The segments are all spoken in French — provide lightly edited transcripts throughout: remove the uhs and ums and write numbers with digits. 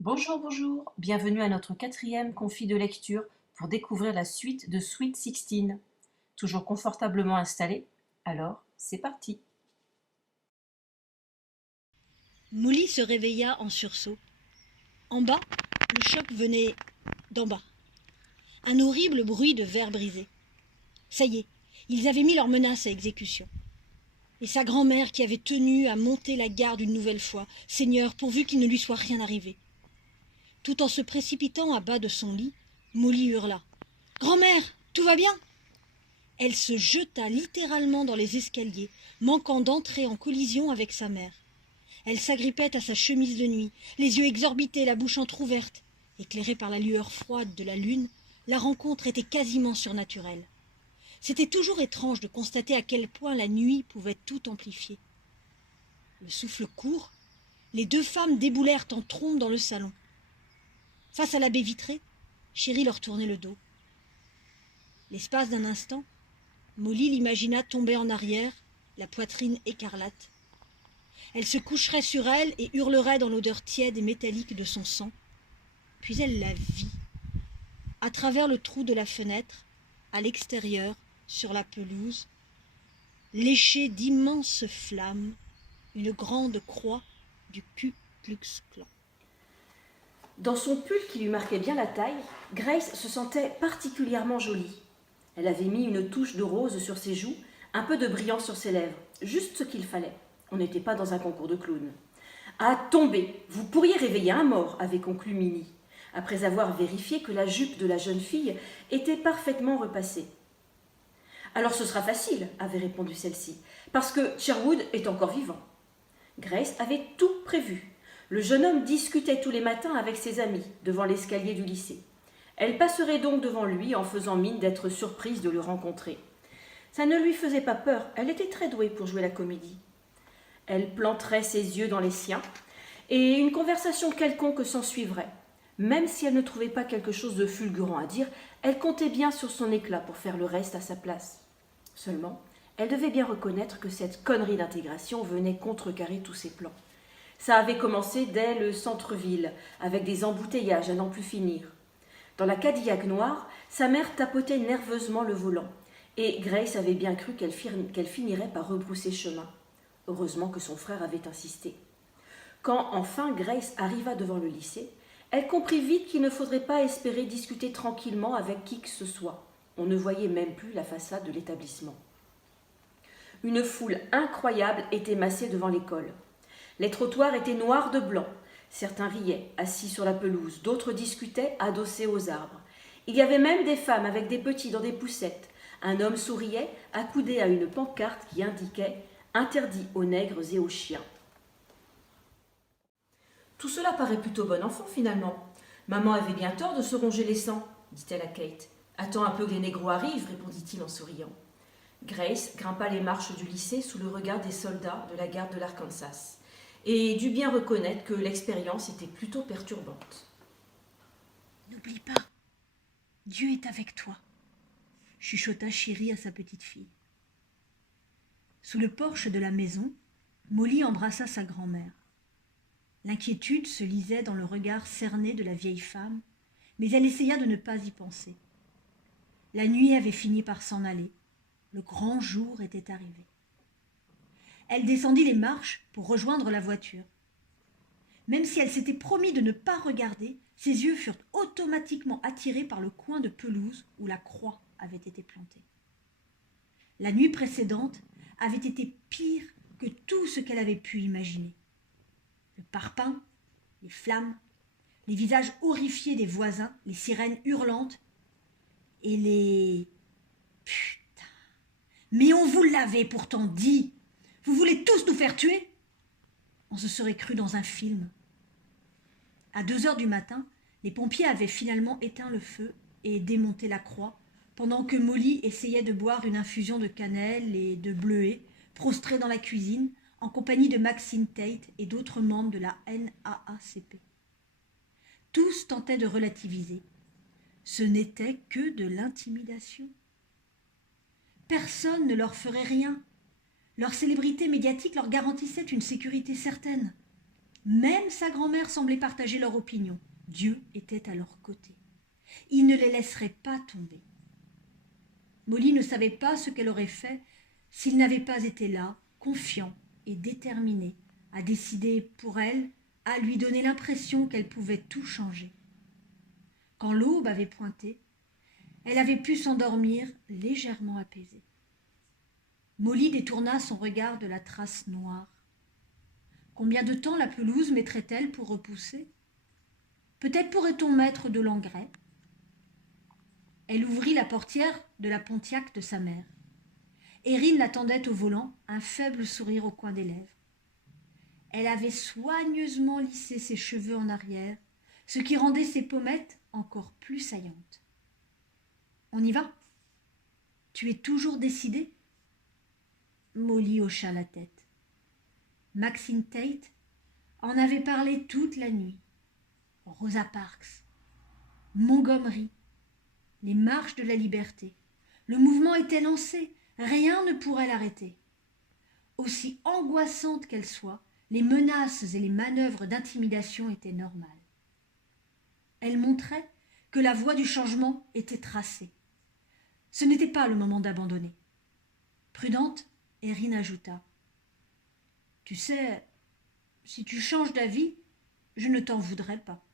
Bonjour, bonjour, bienvenue à notre quatrième confit de lecture pour découvrir la suite de Sweet Sixteen. Toujours confortablement installé? Alors, c'est parti. Molly se réveilla en sursaut. En bas, le choc venait d'en bas. Un horrible bruit de verre brisé. Ça y est, ils avaient mis leur menace à exécution. Et sa grand-mère qui avait tenu à monter la garde une nouvelle fois, Seigneur, pourvu qu'il ne lui soit rien arrivé. Tout en se précipitant à bas de son lit, Molly hurla. « Grand-mère, tout va bien ?» Elle se jeta littéralement dans les escaliers, manquant d'entrer en collision avec sa mère. Elle s'agrippait à sa chemise de nuit, les yeux exorbités, la bouche entr'ouverte. Éclairée par la lueur froide de la lune, la rencontre était quasiment surnaturelle. C'était toujours étrange de constater à quel point la nuit pouvait tout amplifier. Le souffle court, les deux femmes déboulèrent en trombe dans le salon. Face à la baie vitrée, Chéri leur tournait le dos. L'espace d'un instant, Molly l'imagina tomber en arrière, la poitrine écarlate. Elle se coucherait sur elle et hurlerait dans l'odeur tiède et métallique de son sang. Puis elle la vit, à travers le trou de la fenêtre, à l'extérieur, sur la pelouse, léchée d'immenses flammes, une grande croix du Ku Klux Klan. Dans son pull qui lui marquait bien la taille, Grace se sentait particulièrement jolie. Elle avait mis une touche de rose sur ses joues, un peu de brillant sur ses lèvres, juste ce qu'il fallait. On n'était pas dans un concours de clowns. À tomber, vous pourriez réveiller un mort, avait conclu Minnie, après avoir vérifié que la jupe de la jeune fille était parfaitement repassée. Alors ce sera facile, avait répondu celle-ci, parce que Sherwood est encore vivant. Grace avait tout prévu. Le jeune homme discutait tous les matins avec ses amis devant l'escalier du lycée. Elle passerait donc devant lui en faisant mine d'être surprise de le rencontrer. Ça ne lui faisait pas peur, elle était très douée pour jouer la comédie. Elle planterait ses yeux dans les siens, et une conversation quelconque s'ensuivrait. Même si elle ne trouvait pas quelque chose de fulgurant à dire, elle comptait bien sur son éclat pour faire le reste à sa place. Seulement, elle devait bien reconnaître que cette connerie d'intégration venait contrecarrer tous ses plans. Ça avait commencé dès le centre-ville, avec des embouteillages à n'en plus finir. Dans la Cadillac noire, sa mère tapotait nerveusement le volant, et Grace avait bien cru qu'elle finirait par rebrousser chemin. Heureusement que son frère avait insisté. Quand enfin Grace arriva devant le lycée, elle comprit vite qu'il ne faudrait pas espérer discuter tranquillement avec qui que ce soit. On ne voyait même plus la façade de l'établissement. Une foule incroyable était massée devant l'école. Les trottoirs étaient noirs de blanc. Certains riaient, assis sur la pelouse, d'autres discutaient, adossés aux arbres. Il y avait même des femmes avec des petits dans des poussettes. Un homme souriait, accoudé à une pancarte qui indiquait « Interdit aux nègres et aux chiens ». Tout cela paraît plutôt bon enfant finalement. Maman avait bien tort de se ronger les sangs, dit-elle à Kate. Attends un peu que les négros arrivent, répondit-il en souriant. Grace grimpa les marches du lycée sous le regard des soldats de la garde de l'Arkansas et dut bien reconnaître que l'expérience était plutôt perturbante. N'oublie pas, Dieu est avec toi, chuchota Chéri à sa petite fille. Sous le porche de la maison, Molly embrassa sa grand-mère. L'inquiétude se lisait dans le regard cerné de la vieille femme, mais elle essaya de ne pas y penser. La nuit avait fini par s'en aller. Le grand jour était arrivé. Elle descendit les marches pour rejoindre la voiture. Même si elle s'était promis de ne pas regarder, ses yeux furent automatiquement attirés par le coin de pelouse où la croix avait été plantée. La nuit précédente avait été pire que tout ce qu'elle avait pu imaginer. Le parpaing, les flammes, les visages horrifiés des voisins, les sirènes hurlantes et les... Putain. Mais on vous l'avait pourtant dit. Vous voulez tous nous faire tuer ? On se serait cru dans un film. À 2 heures du matin, les pompiers avaient finalement éteint le feu et démonté la croix, pendant que Molly essayait de boire une infusion de cannelle et de bleuet, prostrée dans la cuisine, en compagnie de Maxine Tate et d'autres membres de la NAACP. Tous tentaient de relativiser. Ce n'était que de l'intimidation. Personne ne leur ferait rien. Leur célébrité médiatique leur garantissait une sécurité certaine. Même sa grand-mère semblait partager leur opinion. Dieu était à leur côté. Il ne les laisserait pas tomber. Molly ne savait pas ce qu'elle aurait fait s'il n'avait pas été là, confiant et déterminé, à décider pour elle, à lui donner l'impression qu'elle pouvait tout changer. Quand l'aube avait pointé, elle avait pu s'endormir légèrement apaisée. Molly détourna son regard de la trace noire. Combien de temps la pelouse mettrait-elle pour repousser? Peut-être pourrait-on mettre de l'engrais. Elle ouvrit la portière de la Pontiac de sa mère. Erin l'attendait au volant, un faible sourire au coin des lèvres. Elle avait soigneusement lissé ses cheveux en arrière, ce qui rendait ses pommettes encore plus saillantes. « On y va? Tu es toujours décidée ?» Molly hocha la tête. Maxine Tate en avait parlé toute la nuit. Rosa Parks, Montgomery, les marches de la liberté. Le mouvement était lancé, rien ne pourrait l'arrêter. Aussi angoissantes qu'elles soient, les menaces et les manœuvres d'intimidation étaient normales. Elle montrait que la voie du changement était tracée. Ce n'était pas le moment d'abandonner. Prudente, Erin ajouta: « Tu sais, si tu changes d'avis, je ne t'en voudrais pas. »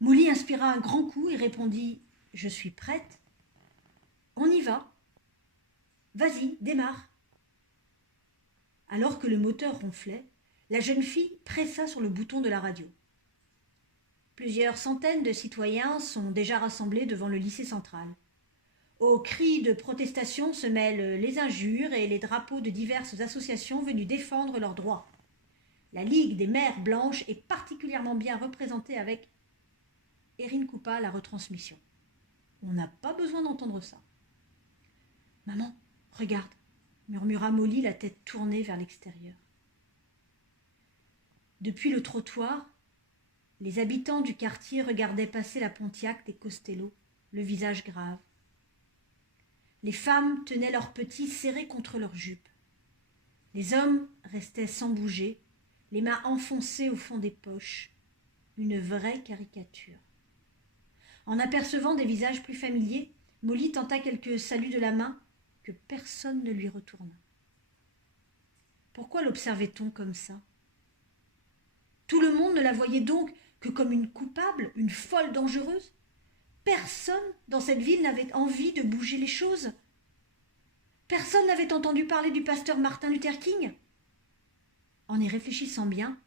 Molly inspira un grand coup et répondit: « Je suis prête. »« On y va. Vas-y, démarre. » Alors que le moteur ronflait, la jeune fille pressa sur le bouton de la radio. Plusieurs centaines de citoyens sont déjà rassemblés devant le lycée central. Aux cris de protestation se mêlent les injures et les drapeaux de diverses associations venues défendre leurs droits. La Ligue des mères blanches est particulièrement bien représentée avec... Erin coupa la retransmission. On n'a pas besoin d'entendre ça. « Maman, regarde !» murmura Molly, la tête tournée vers l'extérieur. Depuis le trottoir, les habitants du quartier regardaient passer la Pontiac des Costello, le visage grave. Les femmes tenaient leurs petits serrés contre leurs jupes. Les hommes restaient sans bouger, les mains enfoncées au fond des poches. Une vraie caricature. En apercevant des visages plus familiers, Molly tenta quelques saluts de la main que personne ne lui retourna. Pourquoi l'observait-on comme ça? Tout le monde ne la voyait donc que comme une coupable, une folle dangereuse? Personne dans cette ville n'avait envie de bouger les choses. Personne n'avait entendu parler du pasteur Martin Luther King. En y réfléchissant bien,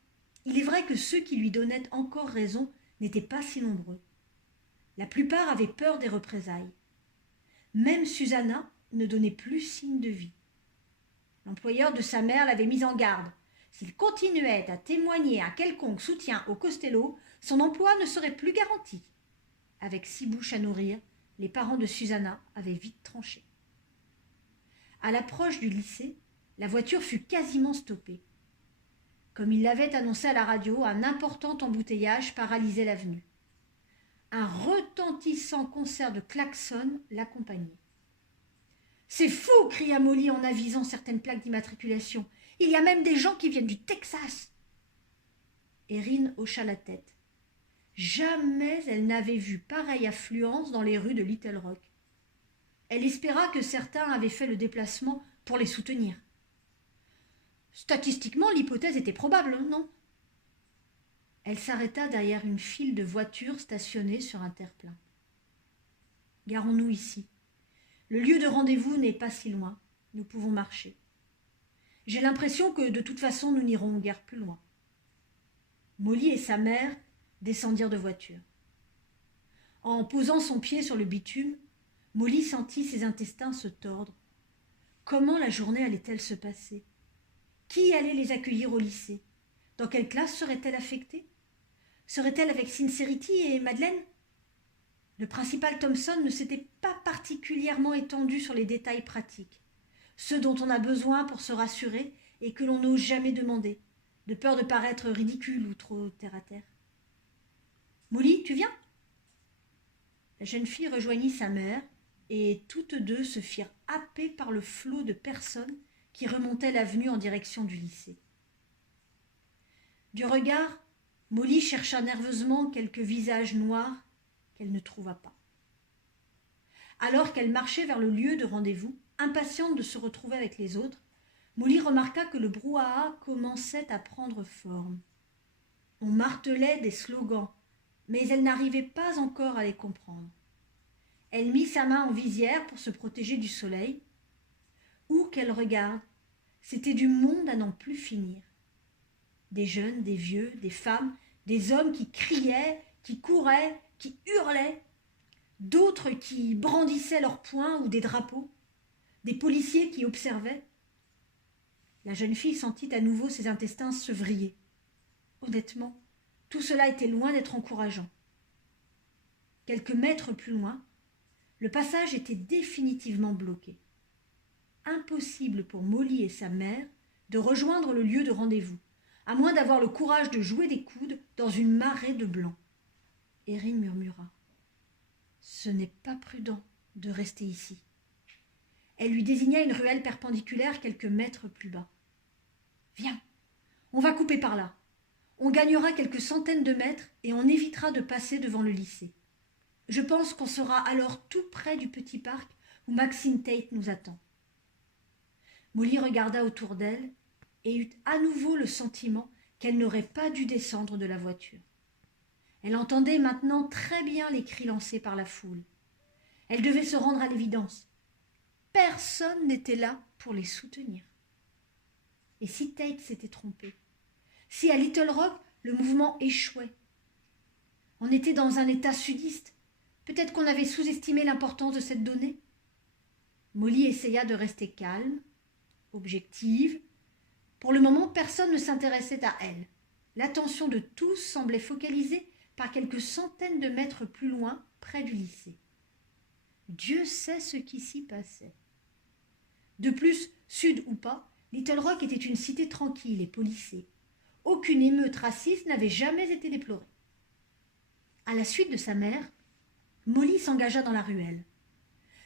il est vrai que ceux qui lui donnaient encore raison n'étaient pas si nombreux. La plupart avaient peur des représailles. Même Susanna ne donnait plus signe de vie. L'employeur de sa mère l'avait mise en garde. S'il continuait à témoigner un quelconque soutien au Costello, son emploi ne serait plus garanti. Avec 6 bouches à nourrir, les parents de Susanna avaient vite tranché. À l'approche du lycée, la voiture fut quasiment stoppée. Comme il l'avait annoncé à la radio, un important embouteillage paralysait l'avenue. Un retentissant concert de klaxons l'accompagnait. « C'est fou !» cria Molly en avisant certaines plaques d'immatriculation. « Il y a même des gens qui viennent du Texas !» Erin hocha la tête. Jamais elle n'avait vu pareille affluence dans les rues de Little Rock. Elle espéra que certains avaient fait le déplacement pour les soutenir. Statistiquement, l'hypothèse était probable, non? Elle s'arrêta derrière une file de voitures stationnées sur un terre-plein. « Garons-nous ici. Le lieu de rendez-vous n'est pas si loin. Nous pouvons marcher. J'ai l'impression que de toute façon nous n'irons guère plus loin. » Molly et sa mère descendirent de voiture. En posant son pied sur le bitume, Molly sentit ses intestins se tordre. Comment la journée allait-elle se passer? Qui allait les accueillir au lycée? Dans quelle classe serait-elle affectée? Serait-elle avec Sincerity et Madeleine? Le principal Thompson ne s'était pas particulièrement étendu sur les détails pratiques, ceux dont on a besoin pour se rassurer et que l'on n'ose jamais demander, de peur de paraître ridicule ou trop terre-à-terre. « Molly, tu viens ?» La jeune fille rejoignit sa mère et toutes deux se firent happer par le flot de personnes qui remontaient l'avenue en direction du lycée. Du regard, Molly chercha nerveusement quelques visages noirs qu'elle ne trouva pas. Alors qu'elle marchait vers le lieu de rendez-vous, impatiente de se retrouver avec les autres, Molly remarqua que le brouhaha commençait à prendre forme. On martelait des slogans, mais elle n'arrivait pas encore à les comprendre. Elle mit sa main en visière pour se protéger du soleil. Où qu'elle regarde, c'était du monde à n'en plus finir. Des jeunes, des vieux, des femmes, des hommes qui criaient, qui couraient, qui hurlaient, d'autres qui brandissaient leurs poings ou des drapeaux, des policiers qui observaient. La jeune fille sentit à nouveau ses intestins se vriller. Honnêtement, tout cela était loin d'être encourageant. Quelques mètres plus loin, le passage était définitivement bloqué. Impossible pour Molly et sa mère de rejoindre le lieu de rendez-vous, à moins d'avoir le courage de jouer des coudes dans une marée de blanc. Erin murmura. « Ce n'est pas prudent de rester ici. » Elle lui désigna une ruelle perpendiculaire quelques mètres plus bas. « Viens, on va couper par là. On gagnera quelques centaines de mètres et on évitera de passer devant le lycée. Je pense qu'on sera alors tout près du petit parc où Maxine Tate nous attend. » Molly regarda autour d'elle et eut à nouveau le sentiment qu'elle n'aurait pas dû descendre de la voiture. Elle entendait maintenant très bien les cris lancés par la foule. Elle devait se rendre à l'évidence. Personne n'était là pour les soutenir. Et si Tate s'était trompée? Si à Little Rock, le mouvement échouait? On était dans un état sudiste. Peut-être qu'on avait sous-estimé l'importance de cette donnée. Molly essaya de rester calme, objective. Pour le moment, personne ne s'intéressait à elle. L'attention de tous semblait focalisée par quelques centaines de mètres plus loin, près du lycée. Dieu sait ce qui s'y passait. De plus, sud ou pas, Little Rock était une cité tranquille et policée. Aucune émeute raciste n'avait jamais été déplorée. À la suite de sa mère, Molly s'engagea dans la ruelle.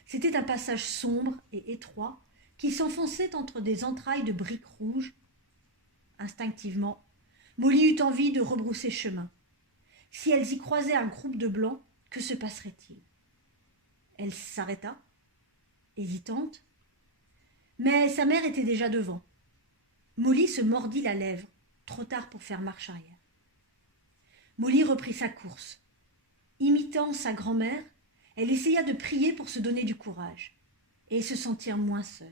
C'était un passage sombre et étroit qui s'enfonçait entre des entrailles de briques rouges. Instinctivement, Molly eut envie de rebrousser chemin. Si elles y croisaient un groupe de blancs, que se passerait-il? Elle s'arrêta, hésitante, mais sa mère était déjà devant. Molly se mordit la lèvre, trop tard pour faire marche arrière. Molly reprit sa course. Imitant sa grand-mère, elle essaya de prier pour se donner du courage et se sentir moins seule.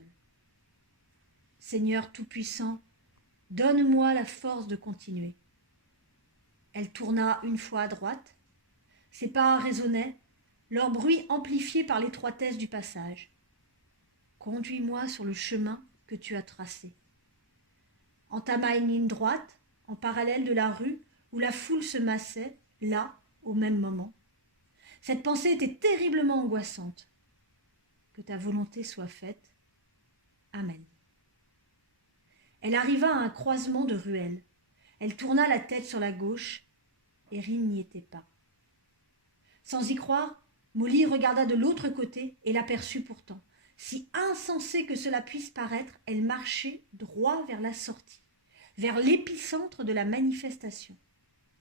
Seigneur Tout-Puissant, donne-moi la force de continuer. Elle tourna une fois à droite. Ses pas résonnaient, leur bruit amplifié par l'étroitesse du passage. Conduis-moi sur le chemin que tu as tracé. Entama une ligne droite, en parallèle de la rue où la foule se massait, là, au même moment. Cette pensée était terriblement angoissante. Que ta volonté soit faite. Amen. Elle arriva à un croisement de ruelles. Elle tourna la tête sur la gauche. Erin n'y était pas. Sans y croire, Molly regarda de l'autre côté et l'aperçut pourtant. Si insensé que cela puisse paraître, elle marchait droit vers la sortie, vers l'épicentre de la manifestation.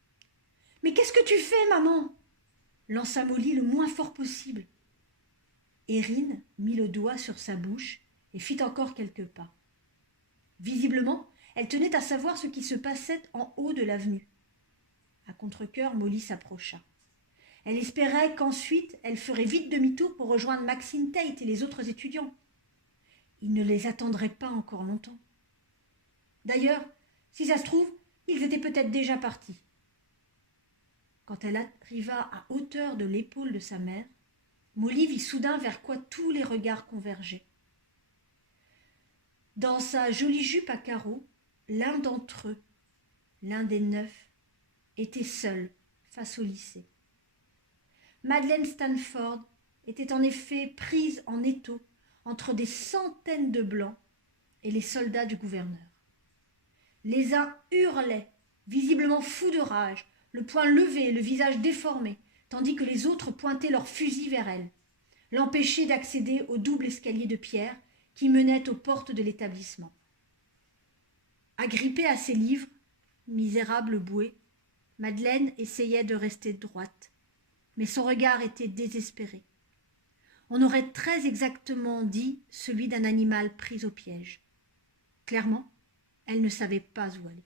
« Mais qu'est-ce que tu fais, maman ?» lança Molly le moins fort possible. Erin mit le doigt sur sa bouche et fit encore quelques pas. Visiblement, elle tenait à savoir ce qui se passait en haut de l'avenue. À contre-cœur, Molly s'approcha. Elle espérait qu'ensuite, elle ferait vite demi-tour pour rejoindre Maxine Tate et les autres étudiants. Ils ne les attendraient pas encore longtemps. D'ailleurs, si ça se trouve, ils étaient peut-être déjà partis. Quand elle arriva à hauteur de l'épaule de sa mère, Molly vit soudain vers quoi tous les regards convergeaient. Dans sa jolie jupe à carreaux, l'un d'entre eux, l'un des 9, était seul face au lycée. Madeleine Stanford était en effet prise en étau entre des centaines de blancs et les soldats du gouverneur. Les uns hurlaient, visiblement fous de rage, le poing levé et le visage déformé, tandis que les autres pointaient leurs fusils vers elle, l'empêchaient d'accéder au double escalier de pierre qui menait aux portes de l'établissement. Agrippée à ses livres, Misérable bouée, Madeleine essayait de rester droite, mais son regard était désespéré. On aurait très exactement dit celui d'un animal pris au piège. Clairement, elle ne savait pas où aller.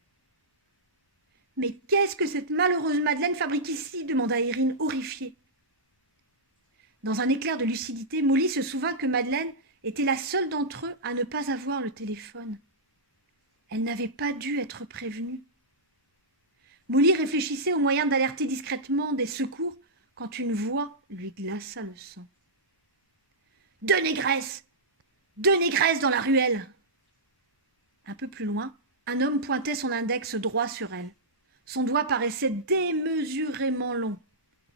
« Mais qu'est-ce que cette malheureuse Madeleine fabrique ici ?» demanda Erin, horrifiée. Dans un éclair de lucidité, Molly se souvint que Madeleine était la seule d'entre eux à ne pas avoir le téléphone. Elle n'avait pas dû être prévenue. Molly réfléchissait au moyen d'alerter discrètement des secours quand une voix lui glaça le sang. « Deux négresses dans la ruelle !» Un peu plus loin, un homme pointait son index droit sur elle. Son doigt paraissait démesurément long.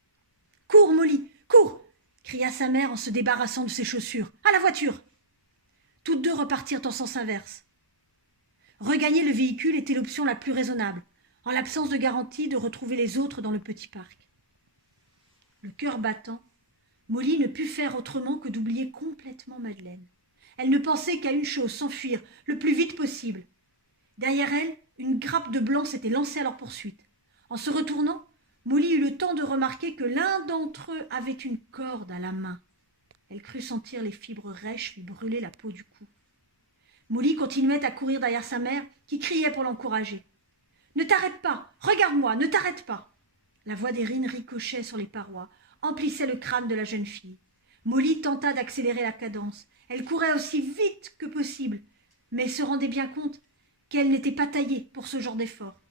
« Cours, Molly, cours !» cria sa mère en se débarrassant de ses chaussures. « À la voiture !» Toutes deux repartirent en sens inverse. Regagner le véhicule était l'option la plus raisonnable, en l'absence de garantie de retrouver les autres dans le petit parc. Le cœur battant, Molly ne put faire autrement que d'oublier complètement Madeleine. Elle ne pensait qu'à une chose, s'enfuir le plus vite possible. Derrière elle, une grappe de blancs s'était lancée à leur poursuite. En se retournant, Molly eut le temps de remarquer que l'un d'entre eux avait une corde à la main. Elle crut sentir les fibres rêches lui brûler la peau du cou. Molly continuait à courir derrière sa mère, qui criait pour l'encourager. « Ne t'arrête pas! Regarde-moi! Ne t'arrête pas !» La voix d'Erin ricochait sur les parois, emplissait le crâne de la jeune fille. Molly tenta d'accélérer la cadence. Elle courait aussi vite que possible, mais se rendait bien compte qu'elle n'était pas taillée pour ce genre d'effort.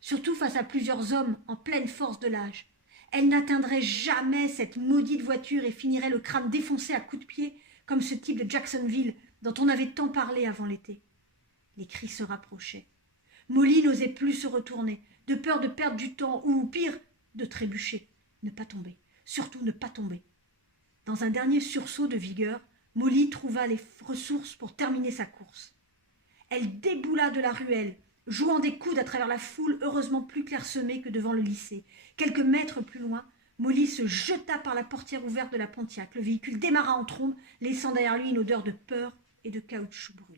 Surtout face à plusieurs hommes en pleine force de l'âge. Elle n'atteindrait jamais cette maudite voiture et finirait le crâne défoncé à coups de pied, comme ce type de Jacksonville dont on avait tant parlé avant l'été. Les cris se rapprochaient. Molly n'osait plus se retourner, de peur de perdre du temps ou, pire, de trébucher. Ne pas tomber, surtout ne pas tomber. Dans un dernier sursaut de vigueur, Molly trouva les ressources pour terminer sa course. Elle déboula de la ruelle, jouant des coudes à travers la foule heureusement plus clairsemée que devant le lycée. Quelques mètres plus loin, Molly se jeta par la portière ouverte de la Pontiac. Le véhicule démarra en trombe, laissant derrière lui une odeur de peur et de caoutchouc brûlé.